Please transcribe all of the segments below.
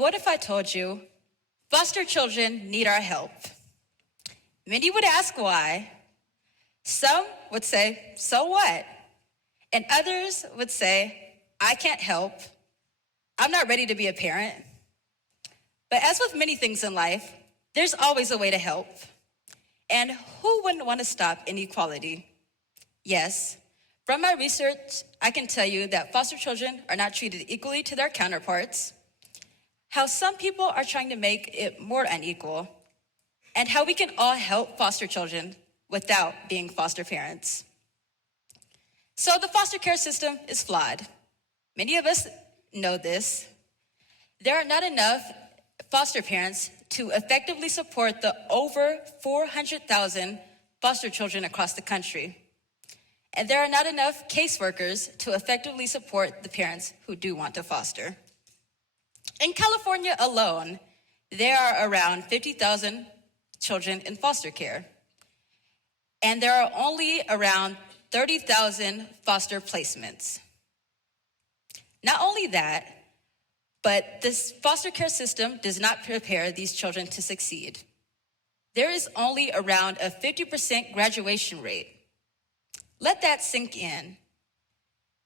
What if I told you foster children need our help? Many would ask why. Some would say, so what? And others would say, I can't help. I'm not ready to be a parent. But as with many things in life, there's always a way to help. And who wouldn't want to stop inequality? Yes, from my research, I can tell you that foster children are not treated equally to their counterparts, how some people are trying to make it more unequal, and how we can all help foster children without being foster parents. So the foster care system is flawed. Many of us know this. There are not enough foster parents to effectively support the over 400,000 foster children across the country. And there are not enough caseworkers to effectively support the parents who do want to foster. In California alone, there are around 50,000 children in foster care. And there are only around 30,000 foster placements. Not only that, but this foster care system does not prepare these children to succeed. There is only around a 50% graduation rate. Let that sink in.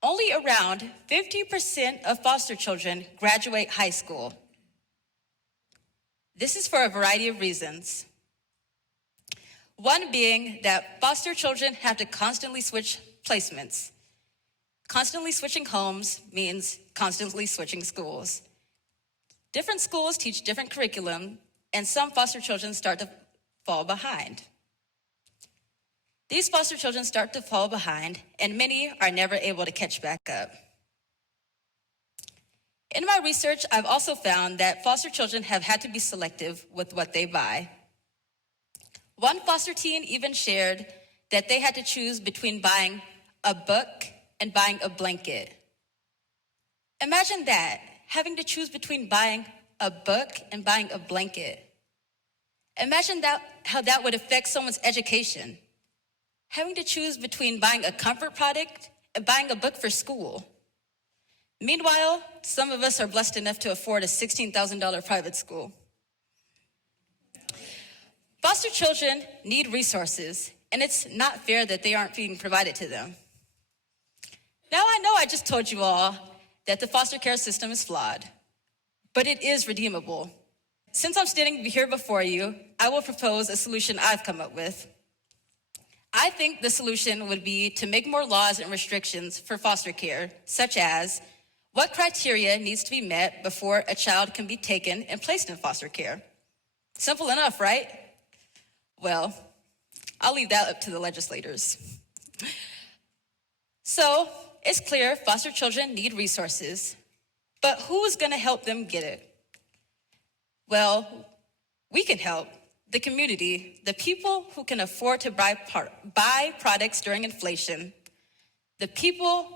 Only around 50% of foster children graduate high school. This is for a variety of reasons. One being that foster children have to constantly switch placements. Constantly switching homes means constantly switching schools. Different schools teach different curriculum, and some foster children start to fall behind. These foster children start to fall behind, and many are never able to catch back up. In my research, I've also found that foster children have had to be selective with what they buy. One foster teen even shared that they had to choose between buying a book and buying a blanket. Imagine that, having to choose between buying a book and buying a blanket. Imagine how that would affect someone's education. Having to choose between buying a comfort product and buying a book for school. Meanwhile, some of us are blessed enough to afford a $16,000 private school. Foster children need resources, and it's not fair that they aren't being provided to them. Now, I know I just told you all that the foster care system is flawed, but it is redeemable. Since I'm standing here before you, I will propose a solution I've come up with. I think the solution would be to make more laws and restrictions for foster care, such as what criteria needs to be met before a child can be taken and placed in foster care. Simple enough, right? Well, I'll leave that up to the legislators. So, it's clear foster children need resources, but who's gonna help them get it? Well, we can help. The community, the people who can afford to buy products during inflation, the people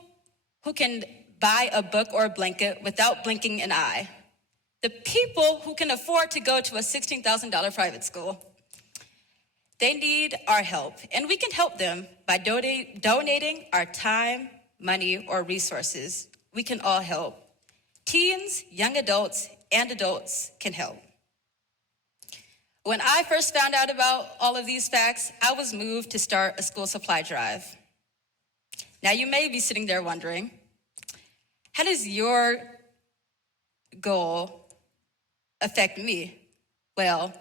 who can buy a book or a blanket without blinking an eye, the people who can afford to go to a $16,000 private school. They need our help, and we can help them by donating our time, money, or resources. We can all help. Teens, young adults, and adults can help. When I first found out about all of these facts, I was moved to start a school supply drive. Now, you may be sitting there wondering, how does your goal affect me? Well,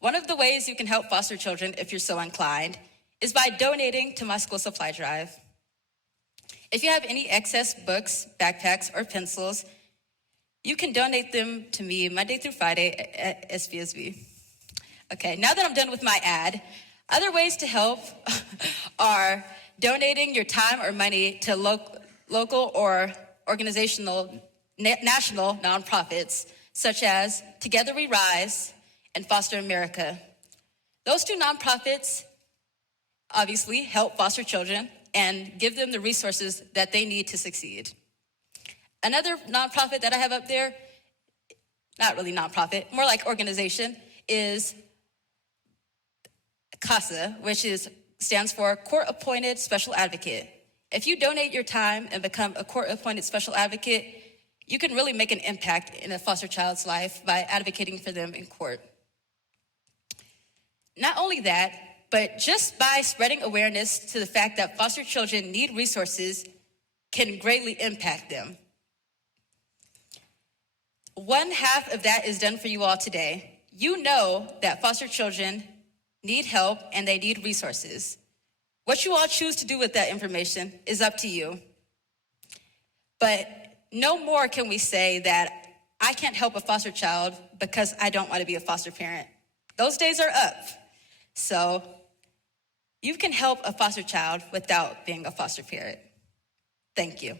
one of the ways you can help foster children, if you're so inclined, is by donating to my school supply drive. If you have any excess books, backpacks, or pencils, you can donate them to me Monday through Friday at SPSV. Okay, now that I'm done with my ad, other ways to help are donating your time or money to local or organizational, national nonprofits, such as Together We Rise and Foster America. Those two nonprofits obviously help foster children and give them the resources that they need to succeed. Another nonprofit that I have up there, not really nonprofit, more like organization, is CASA, which stands for Court Appointed Special Advocate. If you donate your time and become a court appointed special advocate, you can really make an impact in a foster child's life by advocating for them in court. Not only that, but just by spreading awareness to the fact that foster children need resources can greatly impact them. One half of that is done for you all today. You know that foster children need help and they need resources. What you all choose to do with that information is up to you. But no more can we say that I can't help a foster child because I don't want to be a foster parent. Those days are up. So you can help a foster child without being a foster parent. Thank you.